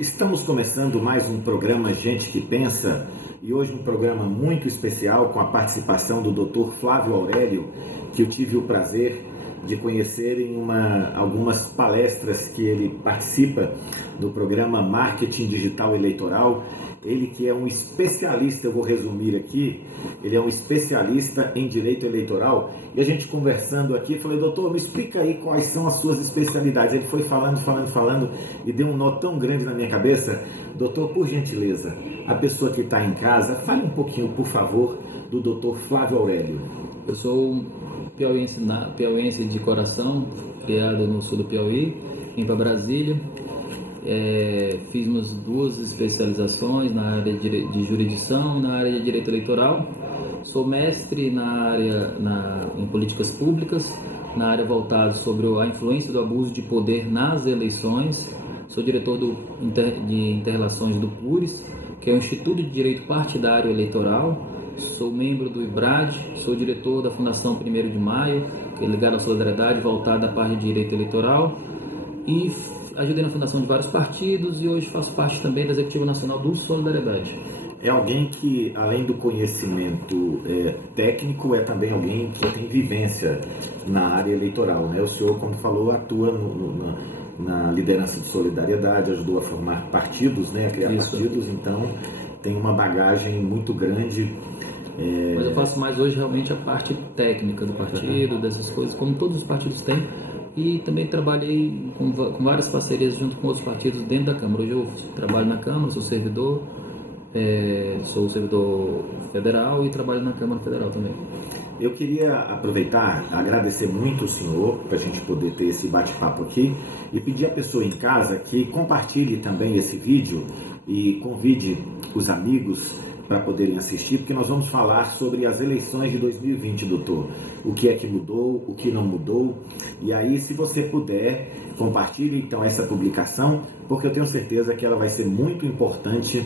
Estamos começando mais um programa Gente que Pensa e hoje um programa muito especial com a participação do Dr. Flávio Aurélio, que eu tive o prazer de conhecer em algumas palestras que ele participa do programa Marketing Digital Eleitoral. Ele que é um especialista, eu vou resumir aqui, ele é um especialista em direito eleitoral, e a gente conversando aqui, falei, doutor, me explica aí quais são as suas especialidades. Ele foi falando, e deu um nó tão grande na minha cabeça. Doutor, por gentileza, a pessoa que está em casa, fale um pouquinho, por favor, do doutor Flávio Aurélio. Eu sou um piauiense de coração, criado no sul do Piauí, vim para Brasília. Fiz umas duas especializações na área de jurisdição e na área de direito eleitoral. Sou mestre em políticas públicas, na área voltada sobre a influência do abuso de poder nas eleições. Sou diretor de Inter-Relações do PURES, que é o Instituto de Direito Partidário Eleitoral. Sou membro do IBRAD, sou diretor da Fundação 1º de Maio, que é ligada à solidariedade, voltada à parte de direito eleitoral. E ajudei na fundação de vários partidos e hoje faço parte também da Executiva Nacional do Solidariedade. É alguém que, além do conhecimento técnico, é também alguém que tem vivência na área eleitoral, né? O senhor, como falou, atua na liderança de solidariedade, ajudou a formar partidos, né? A criar partidos, então tem uma bagagem muito grande. Mas eu faço mais hoje realmente a parte técnica do partido, dessas coisas, como todos os partidos têm. E também trabalhei com várias parcerias junto com outros partidos dentro da Câmara. Hoje eu trabalho na Câmara, sou servidor federal e trabalho na Câmara Federal também. Eu queria aproveitar, agradecer muito o senhor para a gente poder ter esse bate-papo aqui e pedir à pessoa em casa que compartilhe também esse vídeo e convide os amigos para poderem assistir, porque nós vamos falar sobre as eleições de 2020, doutor. O que é que mudou, o que não mudou. E aí, se você puder, compartilhe então essa publicação, porque eu tenho certeza que ela vai ser muito importante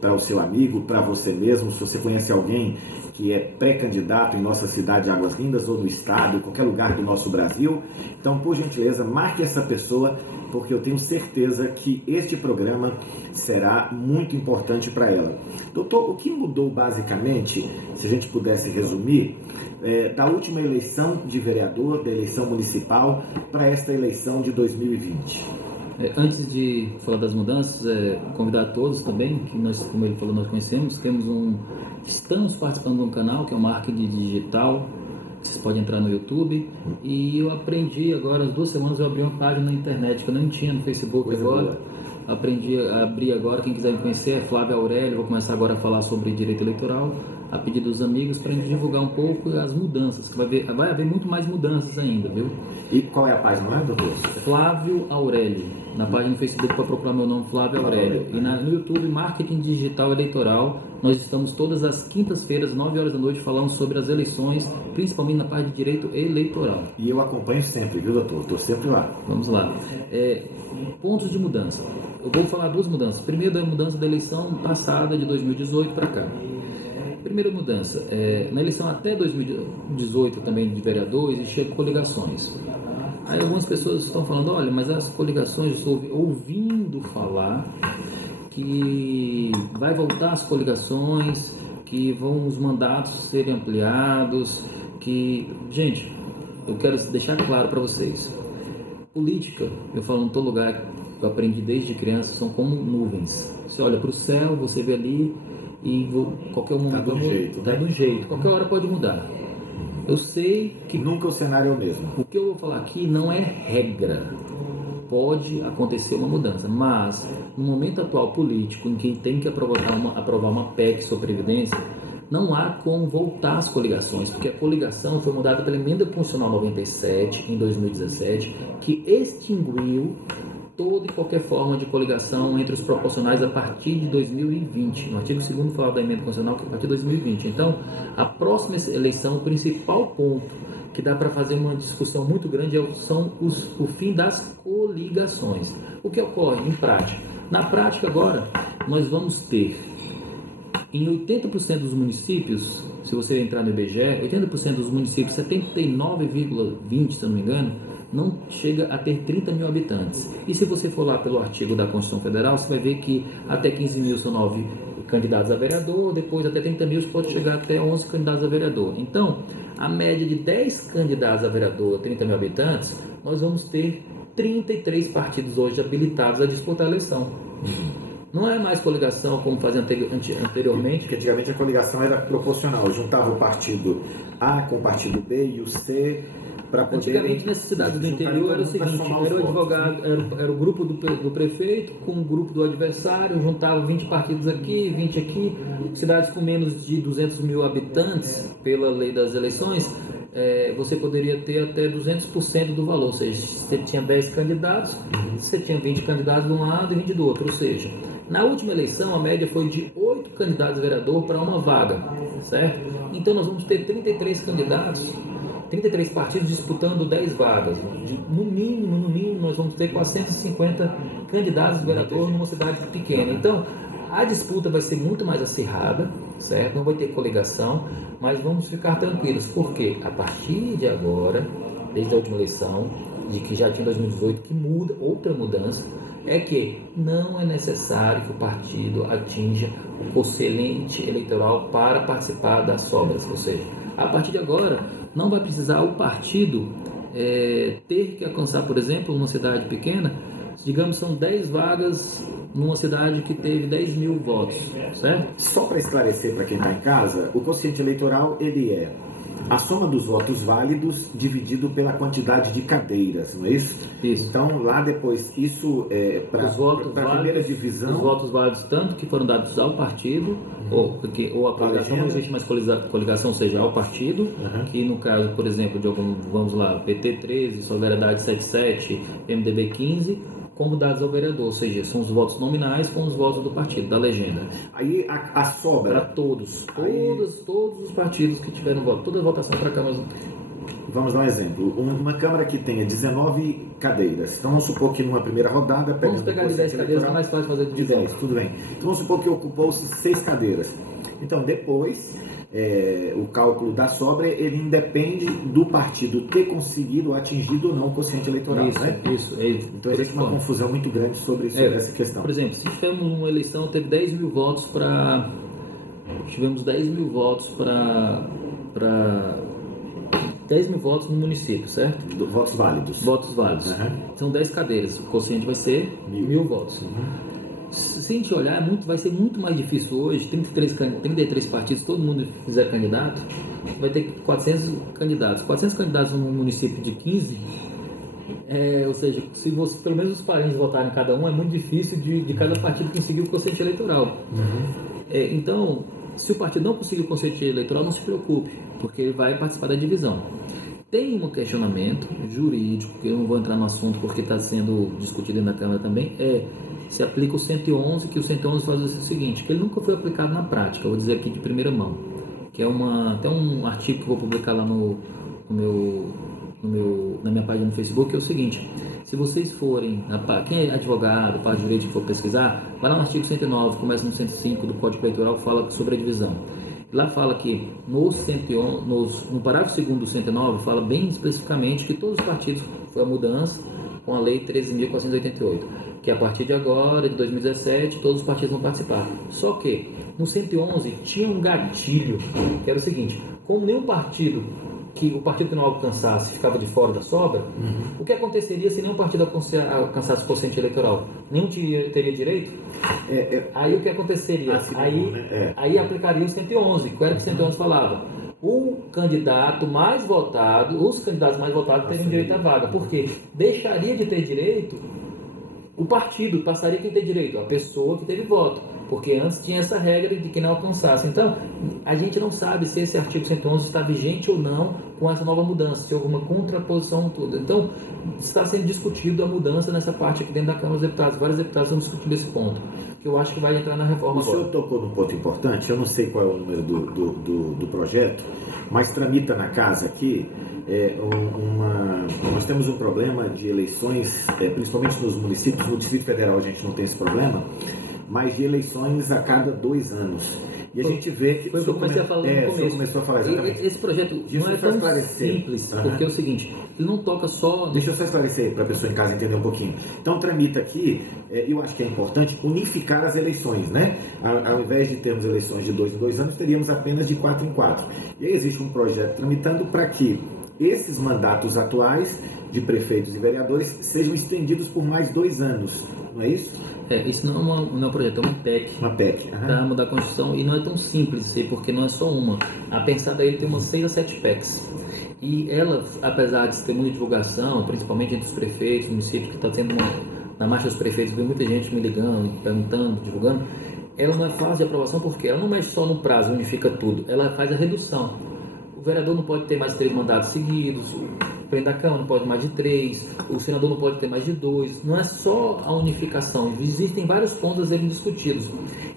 para o seu amigo, para você mesmo. Se você conhece alguém que é pré-candidato em nossa cidade de Águas Lindas ou no estado, qualquer lugar do nosso Brasil, então, por gentileza, marque essa pessoa, porque eu tenho certeza que este programa será muito importante para ela. Doutor, o que mudou basicamente, se a gente pudesse resumir, da última eleição de vereador, da eleição municipal, para esta eleição de 2020? Antes de falar das mudanças, convidar a todos também, que nós, como ele falou, nós conhecemos, estamos participando de um canal que é o Marketing Digital, que vocês podem entrar no YouTube, e eu aprendi agora, as 2 semanas eu abri uma página na internet que eu não tinha no Facebook agora. Aprendi a abrir agora, quem quiser me conhecer é Flávio Aurélio. Vou começar agora a falar sobre direito eleitoral, a pedido dos amigos, para a gente divulgar um pouco as mudanças, que vai haver muito mais mudanças ainda, viu? E qual é a página, não é, doutor? Flávio Aurélio, na página do Facebook para procurar meu nome, Flávio Aurélio. E no YouTube, Marketing Digital Eleitoral, nós estamos todas as quintas-feiras, 9 horas da noite, falando sobre as eleições, principalmente na parte de direito eleitoral. E eu acompanho sempre, viu, doutor? Estou sempre lá. Vamos lá. Pontos de mudança. Eu vou falar 2 mudanças. Primeiro, da mudança da eleição passada de 2018 para cá. Primeira mudança, na eleição até 2018 também de vereador, existiam coligações. Aí algumas pessoas estão falando, olha, mas as coligações, eu estou ouvindo falar que vai voltar as coligações, que vão os mandatos serem ampliados, Gente, eu quero deixar claro para vocês, política, eu falo em todo lugar, que eu aprendi desde criança, são como nuvens. Você olha para o céu, você vê ali, e qualquer momento tá de um jeito, qualquer hora pode mudar. Eu sei que nunca o cenário é o mesmo. O que eu vou falar aqui não é regra. Pode acontecer uma mudança, mas no momento atual político, em que tem que aprovar uma PEC sobre previdência, não há como voltar às coligações, porque a coligação foi mudada pela Emenda Constitucional 97 em 2017, que extinguiu toda e qualquer forma de coligação entre os proporcionais a partir de 2020. No artigo 2º fala da emenda constitucional que é a partir de 2020. Então, a próxima eleição, o principal ponto que dá para fazer uma discussão muito grande são o fim das coligações. O que ocorre em prática? Na prática agora, nós vamos ter em 80% dos municípios, se você entrar no IBGE, 80% dos municípios, 79,20% se eu não me engano, não chega a ter 30 mil habitantes. E se você for lá pelo artigo da Constituição Federal, você vai ver que até 15 mil são 9 candidatos a vereador, depois até 30 mil pode chegar até 11 candidatos a vereador. Então, a média de 10 candidatos a vereador, 30 mil habitantes, nós vamos ter 33 partidos hoje habilitados a disputar a eleição. Não é mais coligação como fazia anteriormente. Porque antigamente a coligação era proporcional, juntava o partido A com o partido B e o C para poder... Antigamente, nessas cidades do interior, era o seguinte, era o advogado, era o grupo do prefeito com o grupo do adversário, juntava 20 partidos aqui, 20 aqui. Cidades com menos de 200 mil habitantes, pela lei das eleições, você poderia ter até 200% do valor, ou seja, você tinha 10 candidatos, você tinha 20 candidatos de um lado e 20 do outro, ou seja, na última eleição a média foi de 8 candidatos a vereador para uma vaga, certo? Então nós vamos ter 33 candidatos, 33 partidos disputando 10 vagas. No mínimo, nós vamos ter 450 candidatos a vereador numa cidade pequena. Então, a disputa vai ser muito mais acirrada, certo? Não vai ter coligação, mas vamos ficar tranquilos, porque a partir de agora, desde a última eleição, de que já tinha 2018, que muda, outra mudança, é que não é necessário que o partido atinja o quociente eleitoral para participar das sobras, ou seja, a partir de agora não vai precisar o partido ter que alcançar, por exemplo, numa cidade pequena, digamos, são 10 vagas numa cidade que teve 10 mil votos, certo? Só para esclarecer para quem está em casa, o quociente eleitoral ele é a soma dos votos válidos dividido pela quantidade de cadeiras, não é isso? Isso. Então, lá depois, isso é para a primeira divisão... Os votos válidos, tanto que foram dados ao partido, ou a coligação, não existe mais coligação, ou seja, ao partido, que no caso, por exemplo, de algum, vamos lá, PT 13, Solidariedade 77, MDB 15, como dados ao vereador, ou seja, são os votos nominais com os votos do partido, da legenda. Aí a sobra... Para todos os partidos que tiveram voto, toda a votação para a Câmara. Vamos dar um exemplo. Uma Câmara que tenha 19 cadeiras. Então vamos supor que numa primeira rodada... Vamos pegar de 10 cadeiras, é mais fácil fazer de 10, tudo bem. Então vamos supor que ocupou-se 6 cadeiras. Então depois... o cálculo da sobra ele independe do partido ter conseguido atingir ou não o quociente eleitoral, isso, né? Isso. Então existe uma confusão muito grande sobre essa questão. Por exemplo, se tivermos uma eleição, teve 10 mil votos para... Tivemos 10 mil votos para 10 mil votos no município, certo? Votos válidos. Votos válidos. São 10 cadeiras, o quociente vai ser 1000 votos. Se a gente olhar, vai ser muito mais difícil hoje, 33 partidos, todo mundo fizer candidato, vai ter 400 candidatos. 400 candidatos num município de 15, ou seja, se você, pelo menos os parentes votarem cada um, é muito difícil de cada partido conseguir o quociente eleitoral. Então, se o partido não conseguir o quociente eleitoral, não se preocupe, porque ele vai participar da divisão. Tem um questionamento jurídico, que eu não vou entrar no assunto porque está sendo discutido na Câmara também, se aplica o 111, que o 111 faz o seguinte, que ele nunca foi aplicado na prática, eu vou dizer aqui de primeira mão, que é até um artigo que eu vou publicar lá na minha página no Facebook, é o seguinte: se vocês forem, quem é advogado, parte jurídico, for pesquisar, vai lá no artigo 109, começa no 105 do Código Eleitoral, que fala sobre a divisão. Lá fala que no parágrafo 2º do 109, fala bem especificamente que todos os partidos, foi a mudança com a lei 13.488, que a partir de agora, de 2017, todos os partidos vão participar. Só que no 111 tinha um gatilho, que era o seguinte: como nenhum partido, que o partido que não alcançasse ficava de fora da sobra, o que aconteceria se nenhum partido alcançasse o quociente eleitoral? Nenhum teria direito? Aí o que aconteceria? Aí aplicaria o 111, que era o que o 111 falava. O candidato mais votado, os candidatos mais votados teriam direito à vaga, porque deixaria de ter direito o partido, passaria quem tem direito, a pessoa que teve voto, porque antes tinha essa regra de que não alcançasse. Então, a gente não sabe se esse artigo 111 está vigente ou não com essa nova mudança, se houve uma contraposição toda. Então, está sendo discutido a mudança nessa parte aqui dentro da Câmara dos Deputados. Vários deputados estão discutindo esse ponto, que eu acho que vai entrar na reforma agora. O senhor tocou num ponto importante, eu não sei qual é o número do projeto, mas tramita na casa aqui, nós temos um problema de eleições, principalmente nos municípios. No Distrito Federal a gente não tem esse problema, mas de eleições a cada 2 anos. E a gente vê que... Foi o que eu comecei a falar no começo. Você começou a falar exatamente. Esse projeto não é tão simples, porque é o seguinte, ele não toca só... Deixa eu só esclarecer para a pessoa em casa entender um pouquinho. Então, tramita aqui, eu acho que é importante unificar as eleições, né? Ao invés de termos eleições de 2 em 2 anos, teríamos apenas de 4 em 4. E aí existe um projeto tramitando para que esses mandatos atuais de prefeitos e vereadores sejam estendidos por mais 2 anos, não é isso? Isso não é um projeto, é uma PEC. Uma PEC. Para mudar a Constituição, e não é tão simples isso aí, porque não é só uma. A pensada aí tem umas 6 a 7 PECs. E ela, apesar de ter muita divulgação, principalmente entre os prefeitos, municípios, que está tendo na marcha dos prefeitos, vem muita gente me ligando, perguntando, divulgando, ela não é fácil de aprovação porque ela não mexe só no prazo, unifica tudo, ela faz a redução. O vereador não pode ter mais 3 mandatos seguidos, o presidente da Câmara não pode ter mais de 3, o senador não pode ter mais de 2. Não é só a unificação, existem vários pontos a serem discutidos.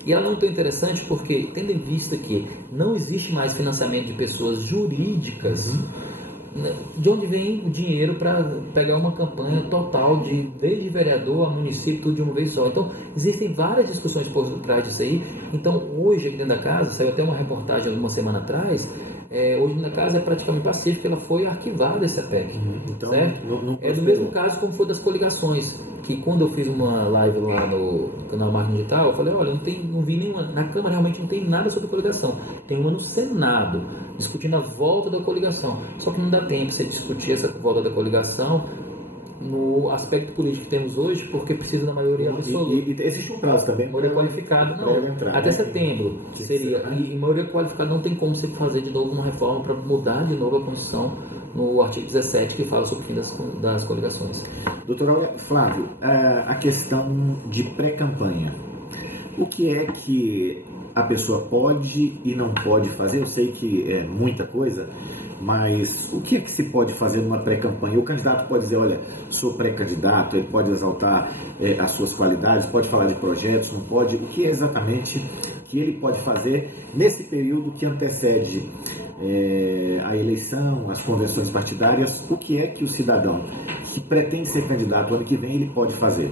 E ela não é tão interessante porque, tendo em vista que não existe mais financiamento de pessoas jurídicas, de onde vem o dinheiro para pegar uma campanha total desde vereador a município, tudo de uma vez só. Então, existem várias discussões por trás disso aí. Então, hoje, aqui dentro da casa, saiu até uma reportagem uma semana atrás, hoje na casa é praticamente pacífica, ela foi arquivada essa PEC, então, certo? É do mesmo caso como foi das coligações, que quando eu fiz uma live lá no canal Marketing Digital, eu falei, olha, não vi nenhuma, na Câmara realmente não tem nada sobre coligação, tem uma no Senado, discutindo a volta da coligação, só que não dá tempo de você discutir essa volta da coligação no aspecto político que temos hoje, porque precisa da maioria absoluta. E existe um prazo também? Maioria qualificada, não. Até setembro seria. E maioria qualificada não tem como você fazer de novo uma reforma para mudar de novo a Constituição no artigo 17, que fala sobre o fim das coligações. Doutor Flávio, a questão de pré-campanha. O que é que a pessoa pode e não pode fazer? Eu sei que é muita coisa, mas o que é que se pode fazer numa pré-campanha? O candidato pode dizer, olha, sou pré-candidato, ele pode exaltar as suas qualidades, pode falar de projetos, não pode. O que é exatamente que ele pode fazer nesse período que antecede a eleição, as convenções partidárias? O que é que o cidadão que pretende ser candidato ano que vem, ele pode fazer?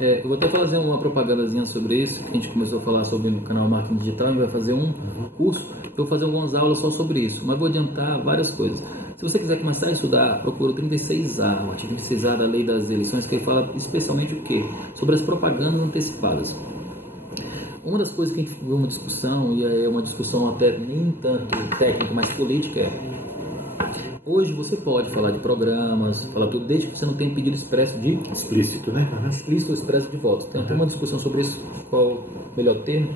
Eu vou até fazer uma propagandazinha sobre isso, que a gente começou a falar sobre no canal Marketing Digital, a gente vai fazer um curso, eu vou fazer algumas aulas só sobre isso, mas vou adiantar várias coisas. Se você quiser começar a estudar, procura o 36A, o artigo 36A da Lei das Eleições, que ele fala especialmente o quê? Sobre as propagandas antecipadas. Uma das coisas que a gente viu uma discussão, e é uma discussão até nem tanto técnica, mas política, hoje você pode falar de programas, falar tudo, desde que você não tenha pedido expresso de... Explícito, né? Explícito ou expresso de votos. Tem uma discussão sobre isso, qual o melhor termo.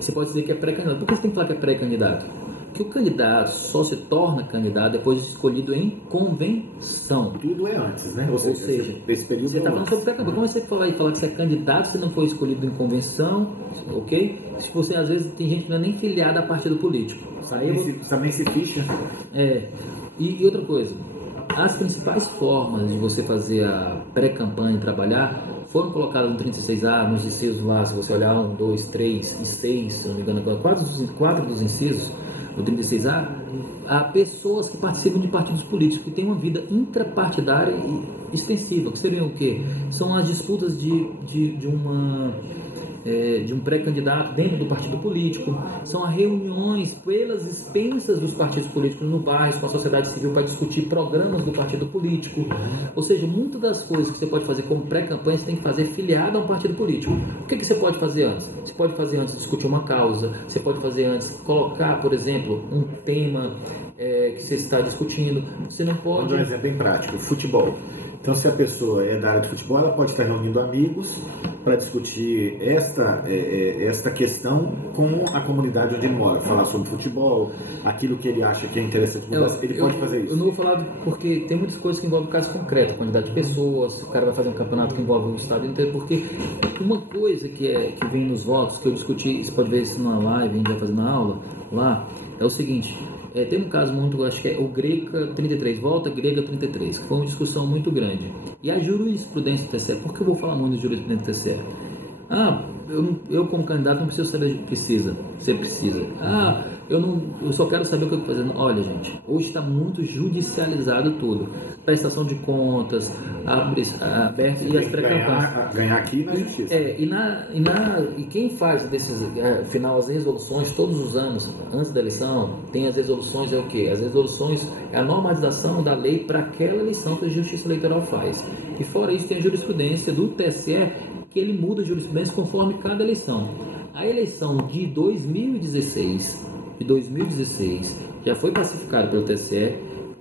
Você pode dizer que é pré-candidato. Por que você tem que falar que é pré-candidato? Porque o candidato só se torna candidato depois de escolhido em convenção. Tudo é antes, né? Ou seja esse período você está falando sobre pré-campanha. Como você falar que você é candidato se não for escolhido em convenção, ok? Se você, às vezes, tem gente que não é nem filiada a partido político. Também se ficha. E outra coisa, as principais formas de você fazer a pré-campanha e trabalhar foram colocadas no 36A, nos incisos lá, se você olhar 1, 2, 3 e 6, se não me engano, quatro dos incisos, no 36A, há pessoas que participam de partidos políticos, que têm uma vida intrapartidária e extensiva, que seriam o quê? São as disputas de um pré-candidato dentro do partido político, são as reuniões pelas expensas dos partidos políticos no bairro, com a sociedade civil, para discutir programas do partido político. Ou seja, muitas das coisas que você pode fazer como pré-campanha, você tem que fazer filiado a um partido político. O que você pode fazer antes? Você pode fazer antes discutir uma causa, você pode fazer antes colocar, por exemplo, um tema que você está discutindo. Você não pode... Vou dar um exemplo bem prático, futebol. Então, se a pessoa é da área de futebol, ela pode estar reunindo amigos para discutir esta questão com a comunidade onde ele mora, falar sobre futebol, aquilo que ele acha que é interessante mudar, ele pode fazer isso. Eu não vou falar porque tem muitas coisas que envolvem caso concreto, quantidade de pessoas, o cara vai fazer um campeonato que envolve o estado inteiro, porque uma coisa que vem nos votos, que eu discuti, você pode ver isso na live, a gente vai fazer na aula lá, é o seguinte... tem um caso muito, acho que é o Greca 33, volta Grega 33, que foi uma discussão muito grande. E a jurisprudência do TCE, por que eu vou falar muito de jurisprudência do TCE? Eu como candidato não preciso saber, você precisa. Eu só quero saber o que eu estou fazendo. Olha, gente, hoje está muito judicializado tudo. Prestação de contas, aberto e as pré-campanhas. Ganhar aqui na justiça. E quem faz desses, final, as resoluções, todos os anos, antes da eleição, tem as resoluções, é o quê? As resoluções é a normalização da lei para aquela eleição que a Justiça Eleitoral faz. E fora isso tem a jurisprudência do TSE, que ele muda a jurisprudência conforme cada eleição. A eleição de 2016 já foi pacificada pelo TSE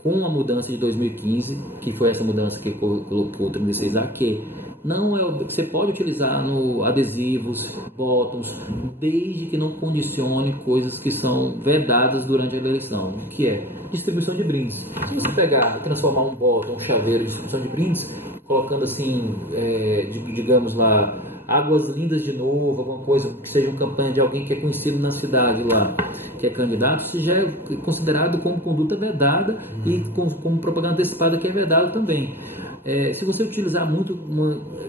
com a mudança de 2015, que foi essa mudança que colocou o 36A, que não é você pode utilizar no adesivos, botões, desde que não condicione coisas que são vedadas durante a eleição, que é distribuição de brindes. Se você pegar, transformar um botão, um chaveiro em distribuição de brindes, colocando assim, digamos lá, águas lindas de novo, alguma coisa que seja uma campanha de alguém que é conhecido na cidade lá, que é candidato, isso já é considerado como conduta vedada e como propaganda antecipada, que é vedado também. Se você utilizar muito,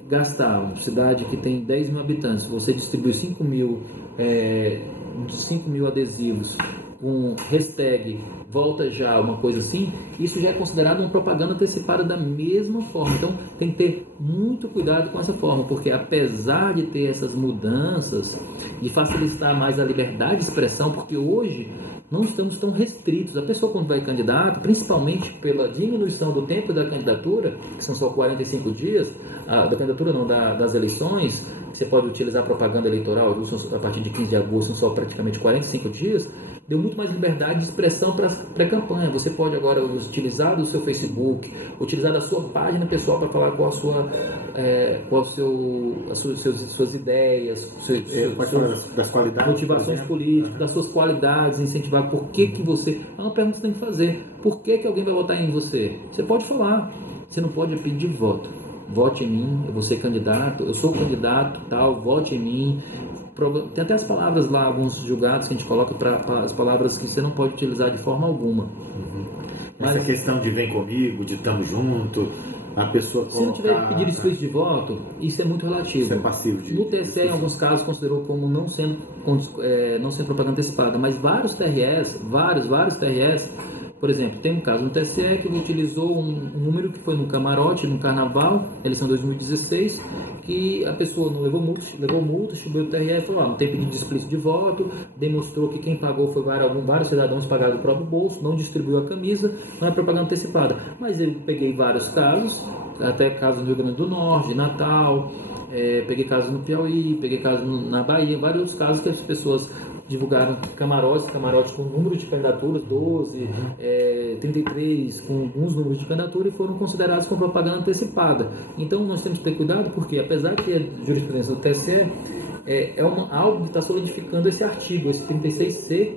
gastar uma cidade que tem 10 mil habitantes, você distribui 5 mil adesivos com hashtag volta já, uma coisa assim, isso já é considerado uma propaganda antecipada da mesma forma. Então tem que ter muito cuidado com essa forma, porque apesar de ter essas mudanças, de facilitar mais a liberdade de expressão, porque hoje não estamos tão restritos. A pessoa quando vai candidato, principalmente pela diminuição do tempo da candidatura, que são só 45 dias, da candidatura não, das eleições, você pode utilizar propaganda eleitoral a partir de 15 de agosto, são só praticamente 45 dias, deu muito mais liberdade de expressão para a pré-campanha. Você pode agora utilizar do seu Facebook, utilizar da sua página pessoal para falar qual a sua, suas ideias, das qualidades, motivações políticas, das suas qualidades, incentivar por que você... É uma pergunta que você tem que fazer. Por que alguém vai votar em você? Você pode falar. Você não pode pedir voto. Vote em mim, eu vou ser candidato, eu sou candidato, tal, vote em mim. Tem até as palavras lá, alguns julgados que a gente coloca para as palavras que você não pode utilizar de forma alguma. Mas essa questão de vem comigo, de tamo junto, a pessoa colocar... Se não tiver pedido explícito de voto, isso é muito relativo. Isso é passivo de... No TSE, em alguns casos, considerou como não sendo propaganda antecipada, mas vários TRS, por exemplo, tem um caso no TSE que utilizou um número que foi no camarote, no carnaval, eleição 2016, que a pessoa não levou multa, subiu o TRE e falou, não tem pedido explícito de voto, demonstrou que quem pagou foi vários cidadãos pagaram do próprio bolso, não distribuiu a camisa, não é propaganda antecipada. Mas eu peguei vários casos, até casos no Rio Grande do Norte, Natal, peguei casos no Piauí, peguei casos na Bahia, vários outros casos que as pessoas divulgaram camarotes com número de candidaturas, 12, 33, com alguns números de candidatura e foram considerados como propaganda antecipada. Então nós temos que ter cuidado porque, apesar que a jurisprudência do TSE algo que está solidificando esse artigo, esse 36C,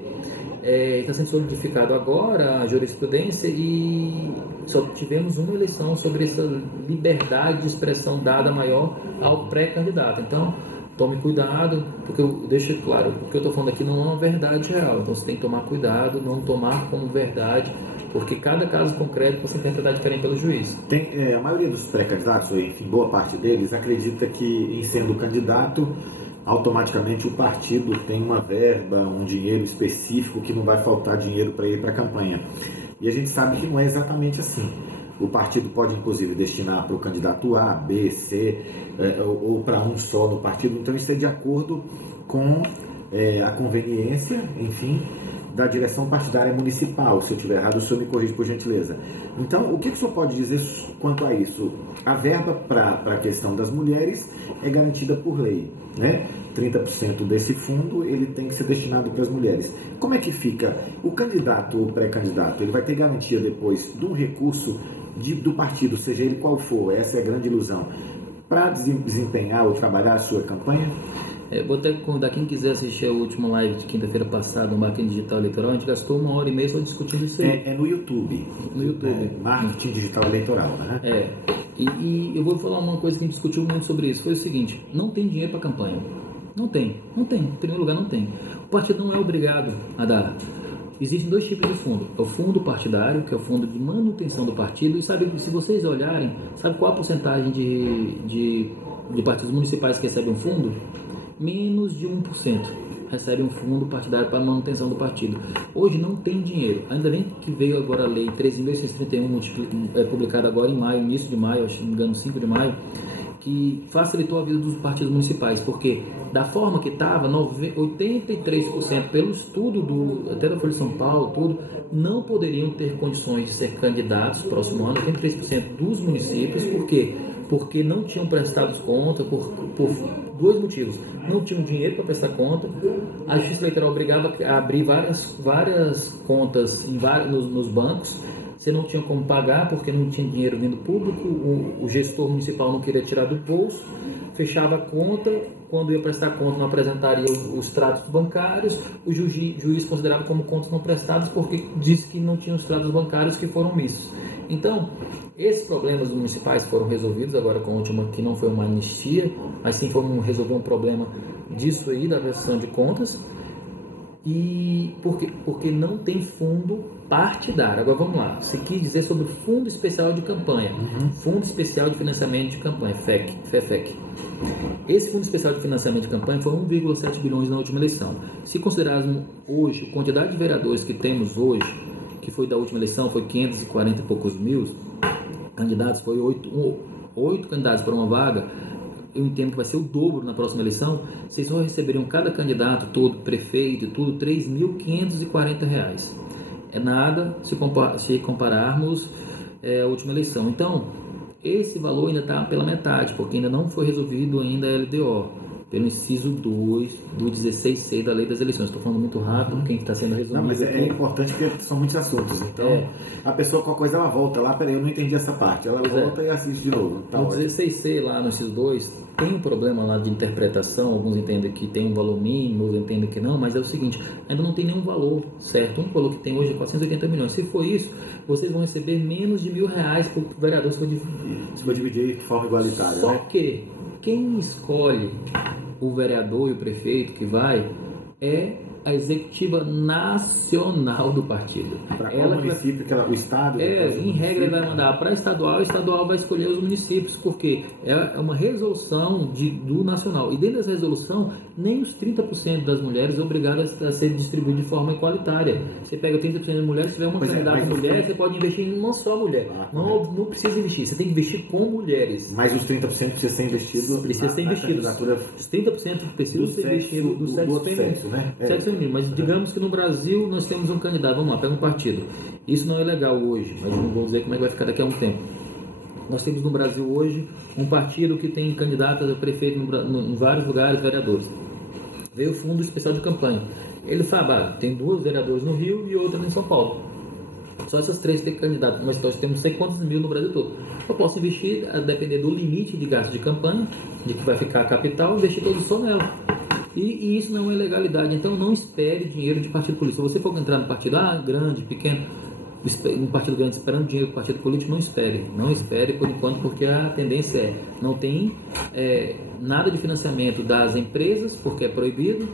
está sendo solidificado agora a jurisprudência e só tivemos uma eleição sobre essa liberdade de expressão dada maior ao pré-candidato. Então, tome cuidado, porque eu deixo claro, o que eu estou falando aqui não é uma verdade real, então você tem que tomar cuidado, não tomar como verdade, porque cada caso concreto você tem que interpretar diferente pelo juiz. A maioria dos pré-candidatos, ou enfim, boa parte deles, acredita que em sendo candidato, automaticamente o partido tem uma verba, um dinheiro específico que não vai faltar dinheiro para ir para a campanha. E a gente sabe que não é exatamente assim. O partido pode, inclusive, destinar para o candidato A, B, C, ou para um só no partido. Então, isso é de acordo com a conveniência, enfim, da direção partidária municipal. Se eu estiver errado, o senhor me corrige, por gentileza. Então, o que o senhor pode dizer quanto a isso? A verba para a questão das mulheres é garantida por lei, né? 30% desse fundo ele tem que ser destinado para as mulheres. Como é que fica o candidato ou pré-candidato? Ele vai ter garantia depois de um recurso do partido, seja ele qual for, essa é a grande ilusão, para desempenhar ou trabalhar a sua campanha? Vou até convidar quem quiser assistir a última live de quinta-feira passada, no Marketing Digital Eleitoral. A gente gastou 1h30 só discutindo isso aí. É no YouTube. No YouTube. Marketing Digital Eleitoral, né? E eu vou falar uma coisa que a gente discutiu muito sobre isso. Foi o seguinte, não tem dinheiro para campanha. Não tem. Em primeiro lugar, não tem. O partido não é obrigado a dar. existem dois tipos de fundo. É o fundo partidário, que é o fundo de manutenção do partido. E sabe, se vocês olharem, sabe qual a porcentagem de partidos municipais que recebem um fundo? Menos de 1% recebem um fundo partidário para manutenção do partido. Hoje não tem dinheiro. Ainda bem que veio agora a lei 13.631, publicada agora em maio, início de maio, acho que não me engano, 5 de maio, que facilitou a vida dos partidos municipais, porque da forma que estava, 83%, pelo estudo até da Folha de São Paulo, tudo, não poderiam ter condições de ser candidatos próximo ano, 83% dos municípios. Por quê? Porque não tinham prestado conta por dois motivos. Não tinham dinheiro para prestar conta, a Justiça Eleitoral obrigava a abrir várias contas nos bancos. Você não tinha como pagar porque não tinha dinheiro vindo público, o gestor municipal não queria tirar do bolso, fechava a conta, quando ia prestar conta não apresentaria os tratos bancários, o juiz considerava como contas não prestadas porque disse que não tinha os tratos bancários que foram omissos. Então, esses problemas municipais foram resolvidos agora com a última, que não foi uma anistia, mas sim foi resolver um problema disso aí, da prestação de contas, e porque não tem fundo partidário. Agora vamos lá, você quis dizer sobre o Fundo Especial de Campanha, Fundo Especial de Financiamento de Campanha, FEFEC. Esse Fundo Especial de Financiamento de Campanha foi 1,7 bilhões na última eleição. Se considerarmos hoje, a quantidade de vereadores que temos hoje, que foi da última eleição, foi 540 e poucos mil candidatos, foi 8 candidatos para uma vaga. Eu entendo que vai ser o dobro na próxima eleição. Vocês só receberiam, cada candidato todo, prefeito e tudo, R$ 3.540. É nada se compararmos a última eleição. Então, esse valor ainda está pela metade, porque ainda não foi resolvido ainda a LDO, pelo inciso 2 do 16C da Lei das Eleições. Estou falando muito rápido, quem está sendo resolvido. Não, mas é importante porque são muitos assuntos. Então, a pessoa, qualquer coisa, ela volta lá. Peraí, eu não entendi essa parte. Ela volta e assiste de novo. Tá, no 16C, lá no inciso 2, tem um problema lá de interpretação. Alguns entendem que tem um valor mínimo, outros entendem que não, mas é o seguinte, ainda não tem nenhum valor certo. Um valor que tem hoje é 480 milhões. Se for isso, vocês vão receber menos de R$1.000 por vereador se for dividir de forma igualitária. Só que quem escolhe o vereador e o prefeito que vai é a executiva nacional do partido. Para qual município, o estado? Em regra, ele vai mandar para estadual, o estadual vai escolher os municípios, porque é uma resolução do nacional. E dentro dessa resolução, nem os 30% das mulheres é obrigado a ser distribuído de forma igualitária. Você pega 30% das mulheres, se tiver uma candidata mulher, você pode investir em uma só mulher. Não precisa investir, você tem que investir com mulheres. Mas os 30% precisa ser investido. Precisa ser investido. Os 30% precisa ser investido do sexo feminino. Né? Mas digamos que no Brasil nós temos um candidato, vamos lá, pega um partido. Isso não é legal hoje, mas não vou dizer como é que vai ficar daqui a um tempo. Nós temos no Brasil hoje um partido que tem candidato a prefeito em vários lugares, vereadores. Veio o Fundo Especial de Campanha. Ele fala, tem 2 vereadores no Rio e outra em São Paulo. Só essas 3 têm candidato, mas nós temos não sei quantos mil no Brasil todo. Eu posso investir, a depender do limite de gasto de campanha, de que vai ficar a capital, investir todo só nela. E isso não é legalidade, então não espere dinheiro de partido político. Se você for entrar no partido grande, pequeno, um partido grande esperando dinheiro do partido político, não espere por enquanto, porque a tendência não tem nada de financiamento das empresas, porque é proibido,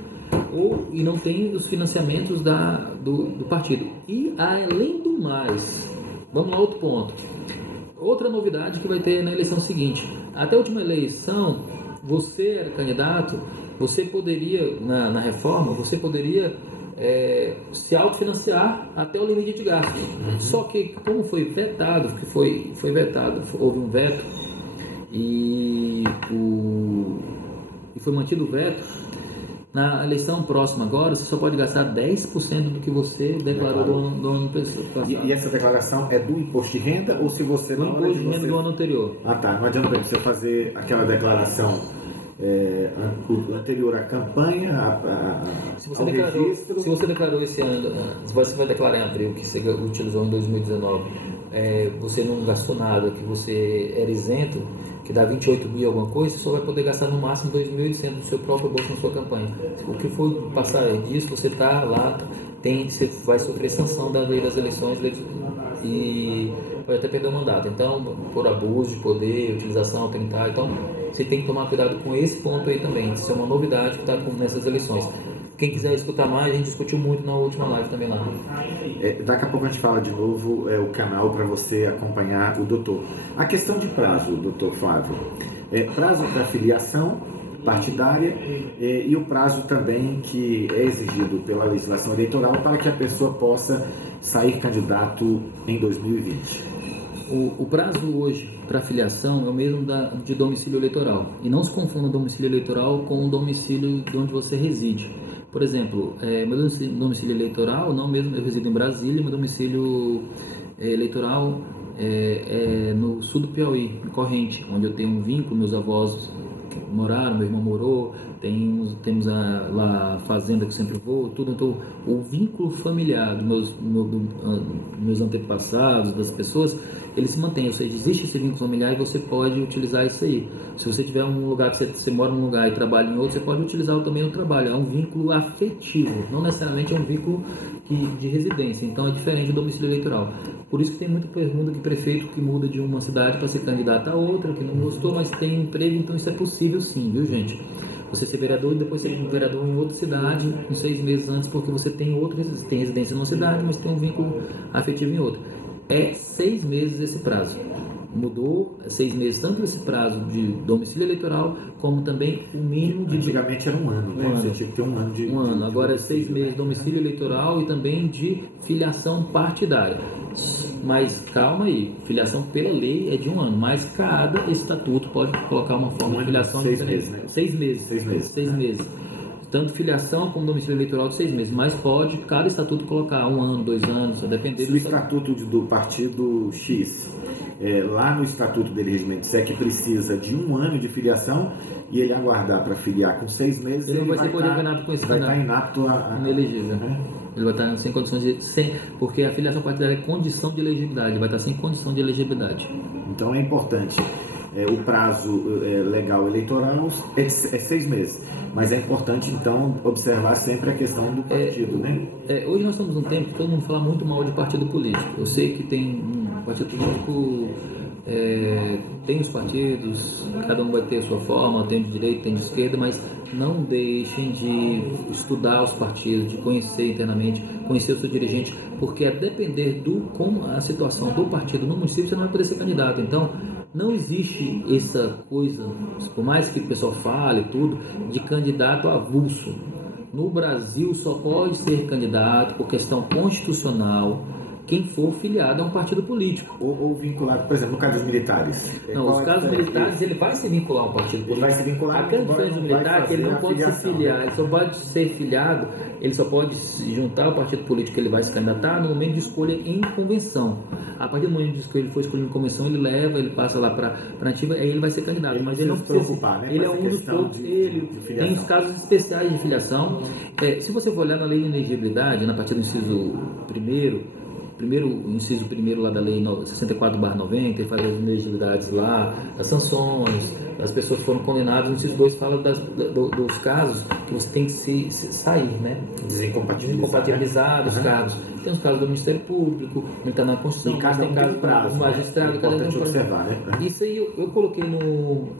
e não tem os financiamentos do partido. E além do mais, vamos lá, outro ponto, outra novidade que vai ter na eleição seguinte. Até a última eleição, você era candidato, você poderia, na reforma, você poderia se autofinanciar até o limite de gasto. Só que, como foi vetado, houve um veto e foi mantido o veto, na eleição próxima agora, você só pode gastar 10% do que você declarou do ano passado. E essa declaração é do imposto de renda ou se você não... Do imposto de renda do ano anterior. Tá. Não adianta você fazer aquela declaração anterior à campanha, registro. Se você declarou esse ano, você vai declarar em abril, que você utilizou em 2019, você não gastou nada, que você era isento, que dá 28 mil alguma coisa, você só vai poder gastar no máximo 2.800 do seu próprio bolso na sua campanha. O que for passar disso, você está lá, você vai sofrer sanção da lei das eleições e pode até perder o mandato. Então, por abuso de poder, utilização autoritária, então você tem que tomar cuidado com esse ponto aí também. Isso é uma novidade que está nessas eleições. Quem quiser escutar mais, a gente discutiu muito na última live também lá. Daqui a pouco a gente fala de novo o canal para você acompanhar o doutor. A questão de prazo, doutor Flávio, prazo para filiação partidária e o prazo também que é exigido pela legislação eleitoral para que a pessoa possa sair candidato em 2020. O prazo hoje para filiação é o mesmo de domicílio eleitoral. E não se confunda o domicílio eleitoral com o domicílio de onde você reside. Por exemplo, meu domicílio eleitoral, não mesmo, eu resido em Brasília, meu domicílio eleitoral é no sul do Piauí, em Corrente, onde eu tenho um vínculo, meus avós moraram, meu irmão morou, temos lá a fazenda que sempre vou, tudo. Então, o vínculo familiar dos meus antepassados, das pessoas, ele se mantém. Ou seja, existe esse vínculo familiar e você pode utilizar isso aí. Se você tiver um lugar que você mora num lugar e trabalha em outro, você pode utilizá-lo também no trabalho. É um vínculo afetivo, não necessariamente é um vínculo de residência. Então, é diferente do domicílio eleitoral. Por isso que tem muita pergunta de prefeito que muda de uma cidade para ser candidato a outra, que não gostou, mas tem um emprego, então isso é possível sim, viu, gente? Você ser vereador e depois ser vereador em outra cidade, uns 6 meses antes, porque você tem residência numa cidade, mas tem um vínculo afetivo em outra. É 6 meses esse prazo. Mudou 6 meses, tanto esse prazo de domicílio eleitoral, como também o mínimo de... Antigamente era um ano, né? Você tinha que ter um ano de... Um ano, agora é 6 meses de domicílio eleitoral e também de filiação partidária. Mas calma aí, filiação pela lei é de 1 ano, mas cada estatuto pode colocar uma forma de filiação diferente. 6 meses, né? 6 meses. Tanto filiação como domicílio eleitoral de 6 meses, mas pode cada estatuto colocar 1 ano, 2 anos, a depender do estatuto do partido X. Lá no estatuto dele, regimento, se é que precisa de 1 ano de filiação e ele aguardar para filiar com 6 meses, ele não vai ser condenado com esse vai estar inapto inelegível. Ele vai estar sem condições porque a filiação partidária é condição de elegibilidade, ele vai estar sem condição de elegibilidade. Então é importante. O prazo legal eleitoral é 6 meses, mas é importante então observar sempre a questão do partido, né? Hoje nós estamos num tempo que todo mundo fala muito mal de partido político. Eu sei que tem um partido político, tem os partidos, cada um vai ter a sua forma, tem de direita, tem de esquerda, mas não deixem de estudar os partidos, de conhecer internamente, conhecer o seu dirigente, porque a depender como a situação do partido no município, você não vai poder ser candidato. Então, não existe essa coisa, por mais que o pessoal fale tudo, de candidato avulso. No Brasil só pode ser candidato por questão constitucional quem for filiado a um partido político. Ou vinculado, por exemplo, no caso dos militares. Não, os casos militares, ele vai se vincular a um partido político. Ele vai se vincular. A grande diferença do militar é que ele não pode se filiar, ele só pode ser filiado, ele só pode se juntar ao partido político que ele vai se candidatar no momento de escolha em convenção. A partir do momento que ele for escolhido em convenção, ele passa lá para ativa, aí ele vai ser candidato. Mas ele não precisa se preocupar, né? Ele é um dos poucos. Ele tem os casos especiais de filiação. Se você for olhar na lei de elegibilidade, na partir do inciso inciso primeiro lá da lei 64/90, ele faz as elegibilidades lá, as sanções, as pessoas foram condenadas. No inciso 2 fala dos casos que você tem que sair, né? Desincompatibilizar os cargos. Tem os casos do Ministério Público, não está na Constituição, mas tem casos do magistrado, cada um observar, né? Isso aí eu coloquei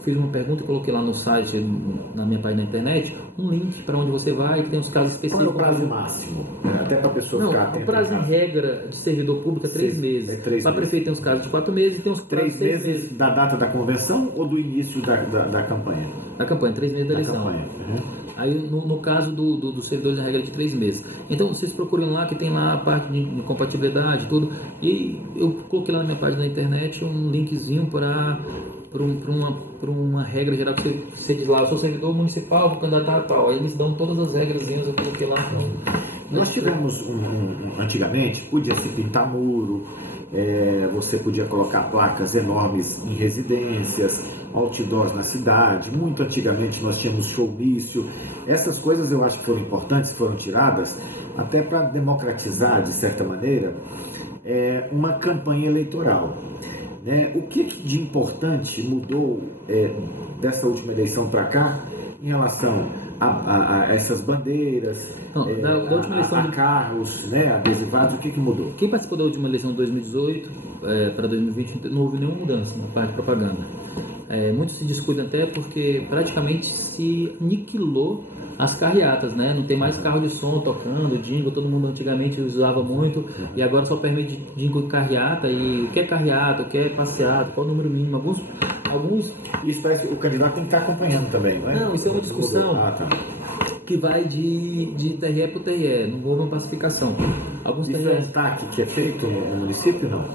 fiz uma pergunta e coloquei lá no site, na minha página na internet, um link para onde você vai, que tem os casos específicos. Qual é o prazo máximo? Até para a pessoa ficar atenta. O prazo em regra de servidor público é 3 meses. Para prefeito tem uns casos de 4 meses e tem uns 3 meses da data da convenção ou do início da campanha? Da campanha, 3 meses da eleição. Aí no caso dos servidores a regra é de 3 meses. Então vocês procurem lá que tem lá a parte de compatibilidade, tudo. E eu coloquei lá na minha página da internet um linkzinho para uma regra geral que você diz lá, eu sou servidor municipal, vou candidatar a tal. Aí eles dão todas as regrazinhas, eu coloquei lá. Nós tivemos antigamente, podia se pintar muro, você podia colocar placas enormes em residências, outdoors na cidade. Muito antigamente nós tínhamos showmício. Essas coisas eu acho que foram importantes, foram tiradas até para democratizar, de certa maneira, uma campanha eleitoral. O que de importante mudou dessa última eleição para cá em relação a essas bandeiras, da última eleição a carros, adesivados? O que mudou? Quem participou da última eleição de 2018 para 2020 não houve nenhuma mudança na parte de propaganda. Muito se discute até porque praticamente se aniquilou as carreatas, né? Não tem mais carro de som tocando, jingle, todo mundo antigamente usava muito, e agora só permite jingle e carreata, e o que é carreata, o que é passeata, qual o número mínimo, alguns... Isso parece que o candidato tem que estar acompanhando também, não é? Não, isso é uma discussão que vai de TRE para o TRE, não houve uma pacificação. Alguns isso TRE... é um TAC que é feito no município, não?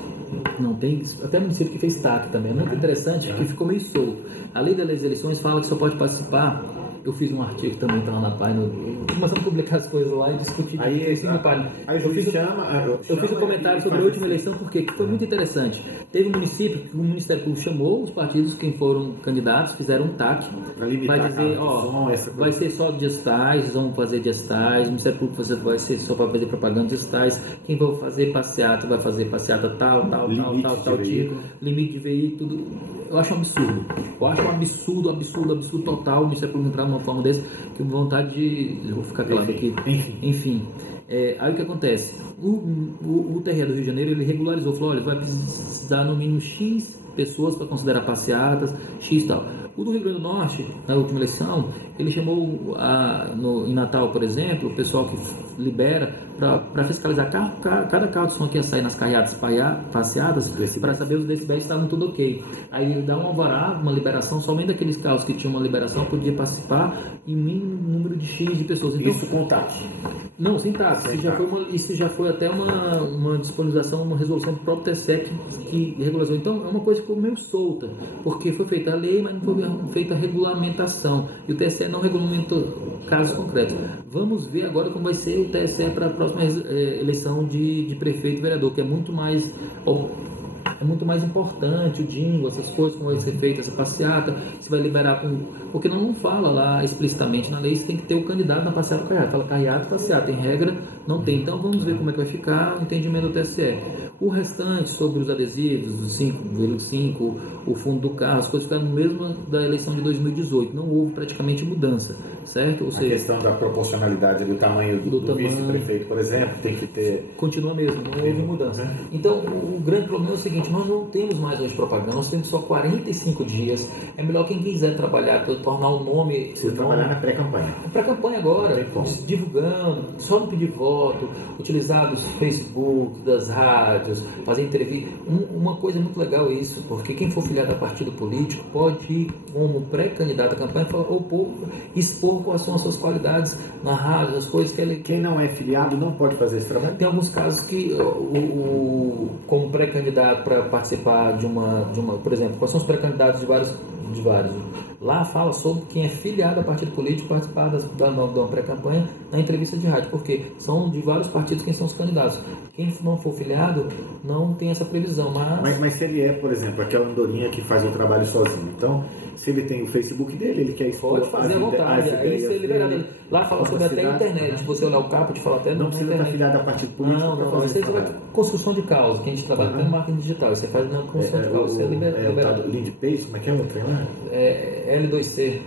Não, tem até município que fez TAC também. É muito interessante, porque ficou meio solto. A lei das eleições fala que só pode participar. Eu fiz um artigo também, tá lá na página. Começamos a publicar as coisas lá e discutir. Aí eu fiz um comentário sobre a última eleição, porque foi muito interessante. Teve um município que o Ministério Público chamou os partidos, quem foram candidatos, fizeram um TAC. Vai dizer, vai ser só dias tais, vamos fazer dias tais, o Ministério Público vai ser só para fazer propaganda dias tais, quem vai fazer passeata, vai fazer passeata tal tipo, limite de veículo, tudo. Eu acho um absurdo. Eu acho um absurdo total o Ministério Público entrar numa forma desse, que vontade de... Eu vou ficar calado aqui. Enfim. Aí o que acontece? O TRE do Rio de Janeiro, ele regularizou, falou, olha, vai precisar no mínimo X pessoas para considerar passeatas, X e tal. O do Rio Grande do Norte, na última eleição, ele chamou em Natal, por exemplo, o pessoal que libera para fiscalizar cada carro de som que ia sair nas carreatas passeadas, para saber os decibéis estavam tudo ok. Aí ele dá um alvará, uma liberação, somente daqueles carros que tinham uma liberação podia participar em mínimo número de X de pessoas. Então, isso com TAC? Não, sem TAC. Isso já foi até uma disponibilização, uma resolução do próprio TSE que regularizou. Então, é uma coisa que ficou meio solta, porque foi feita a lei, mas não foi feita a regulamentação. E o TSE não regulamentou casos concretos. Vamos ver agora como vai ser o TSE para a próxima eleição de prefeito e vereador, que é muito mais importante o jingle, essas coisas, como vai ser feita essa passeata, se vai liberar porque não fala lá explicitamente na lei se tem que ter o candidato na passeata carreata, fala carreata, passeata, em regra não tem. Então vamos ver como é que vai ficar o entendimento do TSE. O restante sobre os adesivos, os 5,5, o fundo do carro, as coisas ficaram no mesmo da eleição de 2018, não houve praticamente mudança, certo? Ou seja, a questão da proporcionalidade do tamanho do vice-prefeito, por exemplo, tem que ter... Continua mesmo, não houve mudança. Então o grande problema é o seguinte, nós não temos mais hoje propaganda, nós temos só 45 dias, é melhor quem quiser trabalhar, tornar o nome... trabalhar na pré-campanha. Na pré-campanha agora, divulgando, só não pedir voto, utilizar dos Facebook, das rádios, fazer entrevista. Uma coisa muito legal é isso, porque quem for filiado a partido político pode ir como pré-candidato à campanha e expor quais são as suas qualidades na rádio, as coisas que ele... Quem não é filiado não pode fazer esse trabalho? Tem alguns casos que, como pré-candidato para participar de uma, por exemplo, quais são os pré-candidatos de vários. Lá fala sobre quem é filiado a partido político participar da pré-campanha na entrevista de rádio, porque são de vários partidos quem são os candidatos. Quem não for filiado não tem essa previsão. Mas se ele é, por exemplo, aquela andorinha que faz o trabalho sozinho, então se ele tem o Facebook dele, ele quer expor, pode fazer à vontade, aí você liberado. Lá fala sobre até a internet, se você olhar o caput, fala até não precisa estar filiado a partido político. Não, isso aí vai construção de causa, que a gente trabalha com marketing digital, você faz na construção de causa, você é liberado. Lead page, como é que é o trem lá? L2C.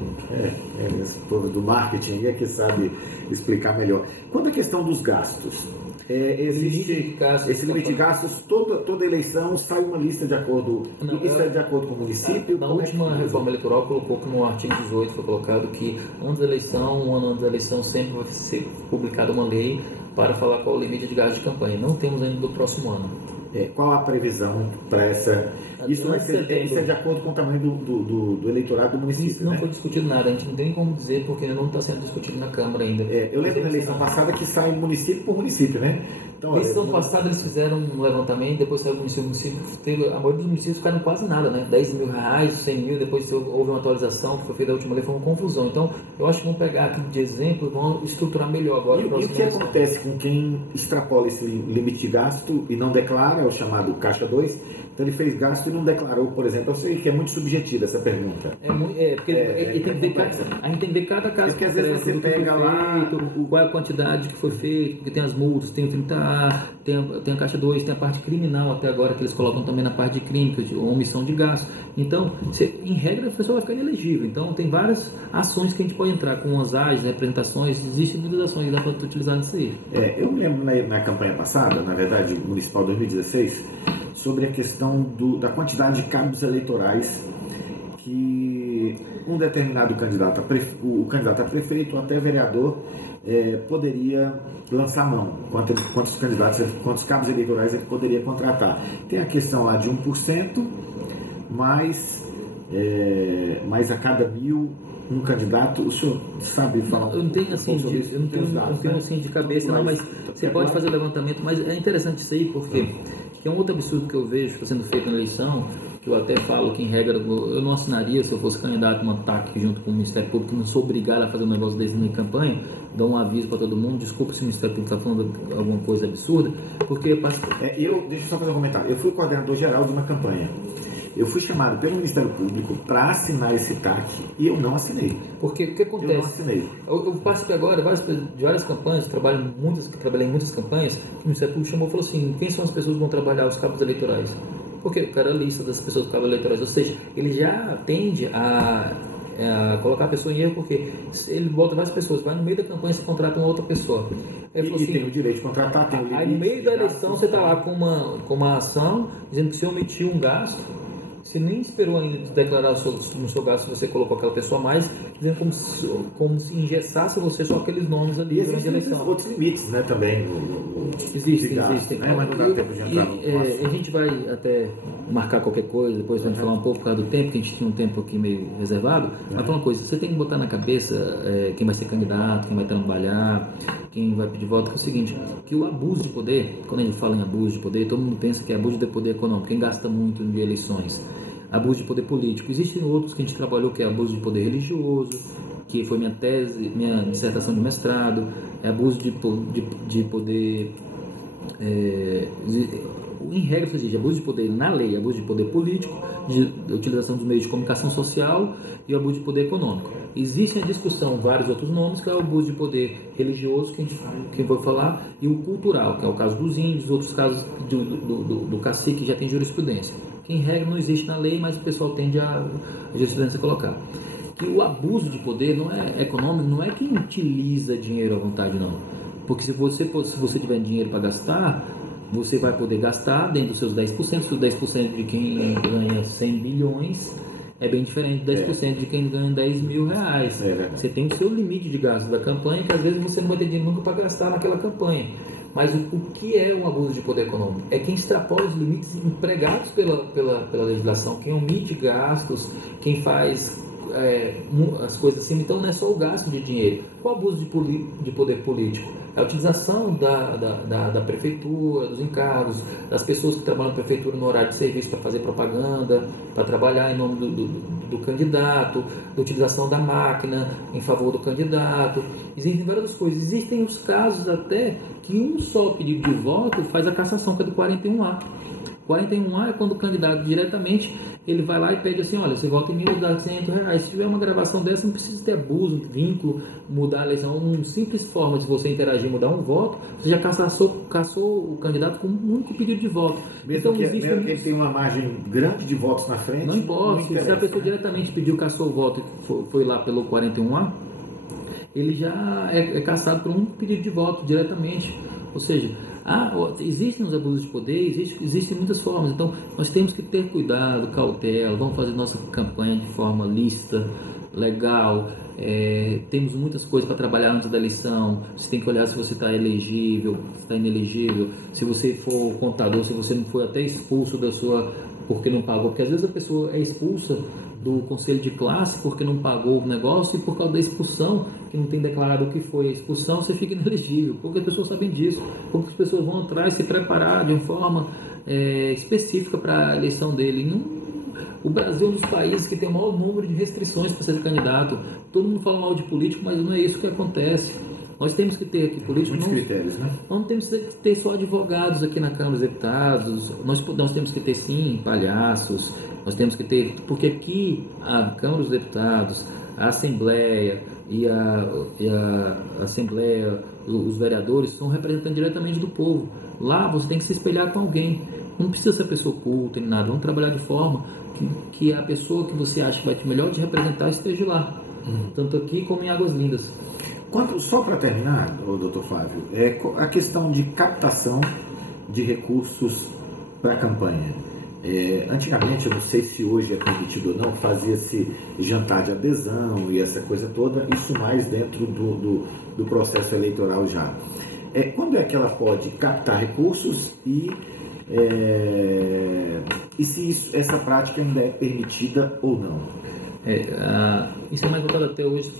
Esse povo do marketing é que sabe explicar melhor. Quanto à questão dos gastos, existe esse limite de gastos, toda eleição sai uma lista de acordo, isso é de acordo com o município? Na última reforma eleitoral colocou que no artigo 18 foi colocado que um ano antes da eleição sempre vai ser publicada uma lei para falar qual o limite de gasto de campanha. Não temos ainda do próximo ano. Qual a previsão para essa... Isso é de acordo com o tamanho do eleitorado do município, isso não foi discutido nada, a gente não tem como dizer porque não está sendo discutido na Câmara ainda. Eu lembro na eleição passada que sai município por município, né? Então, na eleição passada eles fizeram um levantamento, depois saiu o município a maioria dos municípios ficaram quase nada, né? 10 mil reais, 100 mil, depois houve uma atualização que foi feita da última lei, foi uma confusão. Então, eu acho que vamos pegar aqui de exemplo, vamos estruturar melhor agora. E o que acontece com quem extrapola esse limite de gasto e não declara, é o chamado Caixa 2, então ele fez gasto e não declarou, por exemplo. Eu sei que é muito subjetiva essa pergunta. Porque a gente tem que ver cada caso. Porque às vezes você pega lá... Qual é a quantidade que foi feita, porque tem as multas, tem o 30A, tem a Caixa 2, tem a parte criminal até agora, que eles colocam também na parte de crime, que é omissão de gasto. Então, em regra, a pessoa vai ficar inelegível. Então, tem várias ações que a gente pode entrar, com as AGs, representações, existem muitas ações que dá para utilizar nisso aí. Eu me lembro na campanha passada, na verdade, municipal 2016, sobre a questão da quantidade de cabos eleitorais que um determinado candidato, o candidato a prefeito ou até vereador, poderia lançar mão, quantos cabos eleitorais ele poderia contratar. Tem a questão lá de 1%, mais a cada 1.000 um candidato. O senhor sabe falar? Eu não tenho assim de cabeça, não, mas você pode fazer levantamento, mas é interessante isso aí, porque é um outro absurdo que eu vejo que está sendo feito na eleição, que eu até falo que em regra eu não assinaria se eu fosse candidato um ataque junto com o Ministério Público, não sou obrigado a fazer um negócio desse na campanha, dou um aviso para todo mundo, desculpa se o Ministério Público está falando alguma coisa absurda, porque deixa eu só fazer um comentário. Eu fui coordenador geral de uma campanha. Eu fui chamado pelo Ministério Público para assinar esse TAC e eu não assinei. Porque o que acontece? Eu não assinei. Eu participei agora de várias campanhas, trabalhei em muitas campanhas, que o Ministério Público chamou e falou assim, quem são as pessoas que vão trabalhar os cabos eleitorais? Porque eu quero a lista das pessoas dos cabos eleitorais, ou seja, ele já tende a colocar a pessoa em erro, porque ele bota várias pessoas, vai no meio da campanha e você contrata uma outra pessoa. Ele assim, tem o direito de contratar, tem o limite. Aí no meio da eleição você está lá com uma ação, dizendo que você omitiu um gasto, você nem esperou ainda declarar no seu gasto se você colocou aquela pessoa a mais, dizendo como se engessasse você só aqueles nomes ali durante a eleição. Outros limites, né, também. Existem. Mas não dá tempo de entrar a gente vai até marcar qualquer coisa, depois a gente falar um pouco por causa do tempo, que a gente tinha um tempo aqui meio reservado, mas fala uma coisa, você tem que botar na cabeça quem vai ser candidato, quem vai trabalhar, quem vai pedir voto, que é o seguinte, que o abuso de poder, quando a gente fala em abuso de poder, todo mundo pensa que é abuso de poder econômico, quem gasta muito de eleições. Abuso de poder político. Existem outros que a gente trabalhou, que é abuso de poder religioso, que foi minha tese, minha dissertação de mestrado, é abuso de poder, em regra se diz abuso de poder na lei, abuso de poder político, de utilização dos meios de comunicação social e abuso de poder econômico. Existe a discussão, vários outros nomes, que é o abuso de poder religioso, que eu vou falar, e o cultural, que é o caso dos índios, outros casos do cacique, que já tem jurisprudência. Que em regra não existe na lei, mas o pessoal tende a jurisprudência a colocar. Que o abuso de poder não é econômico, não é quem utiliza dinheiro à vontade, não. Porque se você tiver dinheiro para gastar, você vai poder gastar dentro dos seus 10%, se o 10% de quem ganha 100 bilhões é bem diferente de 10% de quem ganha 10 mil reais. Você tem o seu limite de gasto da campanha, que às vezes você não vai ter dinheiro nunca para gastar naquela campanha. Mas o que é um abuso de poder econômico? É quem extrapola os limites empregados pela legislação, quem omite gastos, quem faz as coisas assim. Então não é só o gasto de dinheiro. Qual abuso de poder político? É a utilização da prefeitura, dos encargos, das pessoas que trabalham na prefeitura no horário de serviço para fazer propaganda, para trabalhar em nome do candidato, da utilização da máquina em favor do candidato. Existem várias coisas. Existem os casos até que um só pedido de voto faz a cassação, que é do 41A. 41A é quando o candidato diretamente ele vai lá e pede assim, olha, você vota em mim, eu dou R$100. Se tiver uma gravação dessa, não precisa ter abuso, vínculo, mudar a eleição. Uma simples forma de você interagir, mudar um voto, você já caçou o candidato com um único pedido de voto. Mesmo que ele tem uma margem grande de votos na frente, não importa. Se a pessoa diretamente pediu, caçou o voto e foi lá pelo 41A, ele já é caçado por um pedido de voto diretamente. Ou seja, existem os abusos de poder, existem muitas formas. Então, nós temos que ter cuidado, cautela, vamos fazer nossa campanha de forma lícita, legal. Temos muitas coisas para trabalhar antes da eleição. Você tem que olhar se você está elegível, se está inelegível, se você for contador, se você não foi até expulso da sua... porque não pagou, porque às vezes a pessoa é expulsa do conselho de classe porque não pagou o negócio, e por causa da expulsão, que não tem declarado o que foi a expulsão, você fica inelegível, porque as pessoas sabem disso, porque as pessoas vão atrás se preparar de uma forma específica para a eleição dele. O Brasil é um dos países que tem o maior número de restrições para ser candidato. Todo mundo fala mal de político, mas não é isso que acontece. Nós temos que ter aqui políticos, muitos critérios, né? Não temos que ter só advogados aqui na Câmara dos Deputados, nós temos que ter sim palhaços, nós temos que ter, porque aqui a Câmara dos Deputados, a Assembleia e a Assembleia, os vereadores são representantes diretamente do povo. Lá você tem que se espelhar com alguém, não precisa ser pessoa culta nem nada, vamos trabalhar de forma que a pessoa que você acha que vai melhor te representar esteja lá, tanto aqui como em Águas Lindas. Só para terminar, doutor Flávio, a questão de captação de recursos para a campanha. Antigamente, eu não sei se hoje é permitido ou não, fazia-se jantar de adesão e essa coisa toda, isso mais dentro do processo eleitoral já. Quando é que ela pode captar recursos e se essa prática ainda é permitida ou não? Isso é mais voltado até hoje,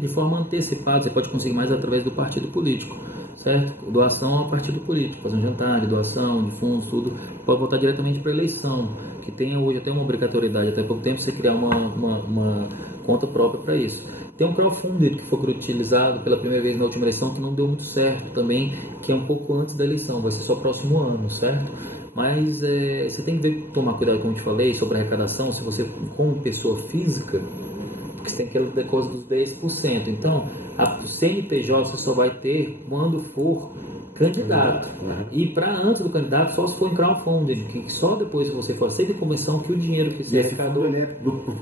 de forma antecipada, você pode conseguir mais através do partido político, certo? Doação ao partido político, fazer um jantar de doação, de fundos, tudo, pode voltar diretamente para a eleição, que tem hoje até uma obrigatoriedade, até pouco tempo você criar uma conta própria para isso. Tem um crowdfunding que foi utilizado pela primeira vez na última eleição, que não deu muito certo também, que é um pouco antes da eleição, vai ser só próximo ano, certo? Mas você tem que tomar cuidado, como eu te falei, sobre a arrecadação, se você, como pessoa física, porque você tem aquela coisa dos 10%. Então, o CNPJ você só vai ter quando for candidato. E para antes do candidato, só se for em crowdfunding, que só depois que você for aceita em convenção que o dinheiro que você arrecadou...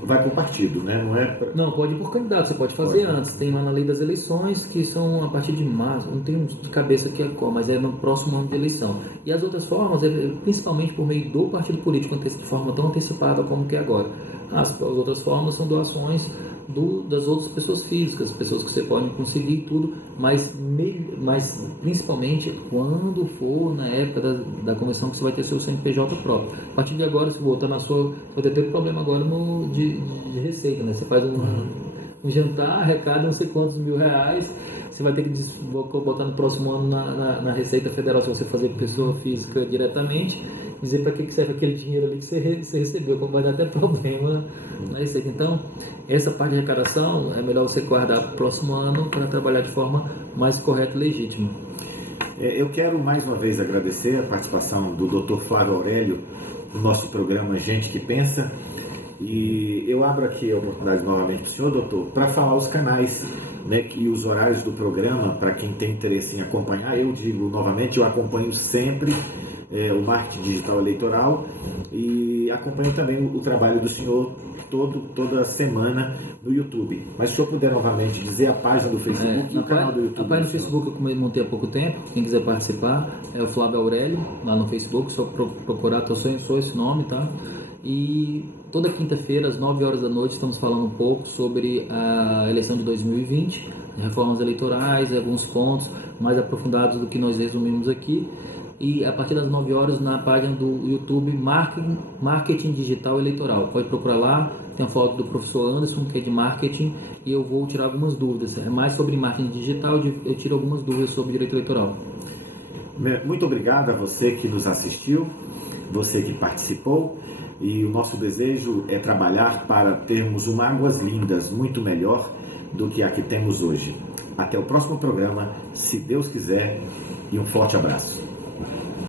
vai para o partido, né? Não, pode ir por candidato, você pode fazer antes. Tem lá na lei das eleições, que são a partir de março, não tenho de cabeça aqui qual, mas é no próximo ano de eleição. E as outras formas, principalmente por meio do partido político, de forma tão antecipada como que é agora. As outras formas são doações das outras pessoas físicas, pessoas que você pode conseguir tudo, mas principalmente quando for na época da convenção que você vai ter seu CNPJ próprio. A partir de agora, se voltar na sua... Vai ter problema agora de receita, né? Você faz um jantar, arrecada não sei quantos R$1.000, você vai ter que botar no próximo ano na Receita Federal, se você fazer pessoa física diretamente, dizer para que serve aquele dinheiro ali que você recebeu, como vai dar até problema na Receita. Então, essa parte de arrecadação é melhor você guardar para o próximo ano para trabalhar de forma mais correta e legítima. Eu quero mais uma vez agradecer a participação do Dr. Flávio Aurélio no nosso programa Gente que Pensa, e eu abro aqui a oportunidade novamente para o senhor, doutor, para falar os canais, né, e os horários do programa, para quem tem interesse em acompanhar. Eu digo novamente, eu acompanho sempre o marketing digital eleitoral e acompanho também o trabalho do senhor toda semana no YouTube. Mas se o senhor puder novamente dizer a página do Facebook e o canal do YouTube. A página do Facebook eu montei há pouco tempo, quem quiser participar é o Flávio Aurélio, lá no Facebook, só procurar, sou esse nome, tá? E toda quinta-feira, às 9 horas da noite, estamos falando um pouco sobre a eleição de 2020, reformas eleitorais, alguns pontos mais aprofundados do que nós resumimos aqui. E a partir das 9 horas na página do YouTube Marketing Digital Eleitoral. Pode procurar lá, tem a foto do professor Anderson, que é de marketing, e eu vou tirar algumas dúvidas. É mais sobre marketing digital, eu tiro algumas dúvidas sobre direito eleitoral. Muito obrigado a você que nos assistiu, você que participou, e o nosso desejo é trabalhar para termos uma Águas Lindas muito melhor do que a que temos hoje. Até o próximo programa, se Deus quiser, e um forte abraço.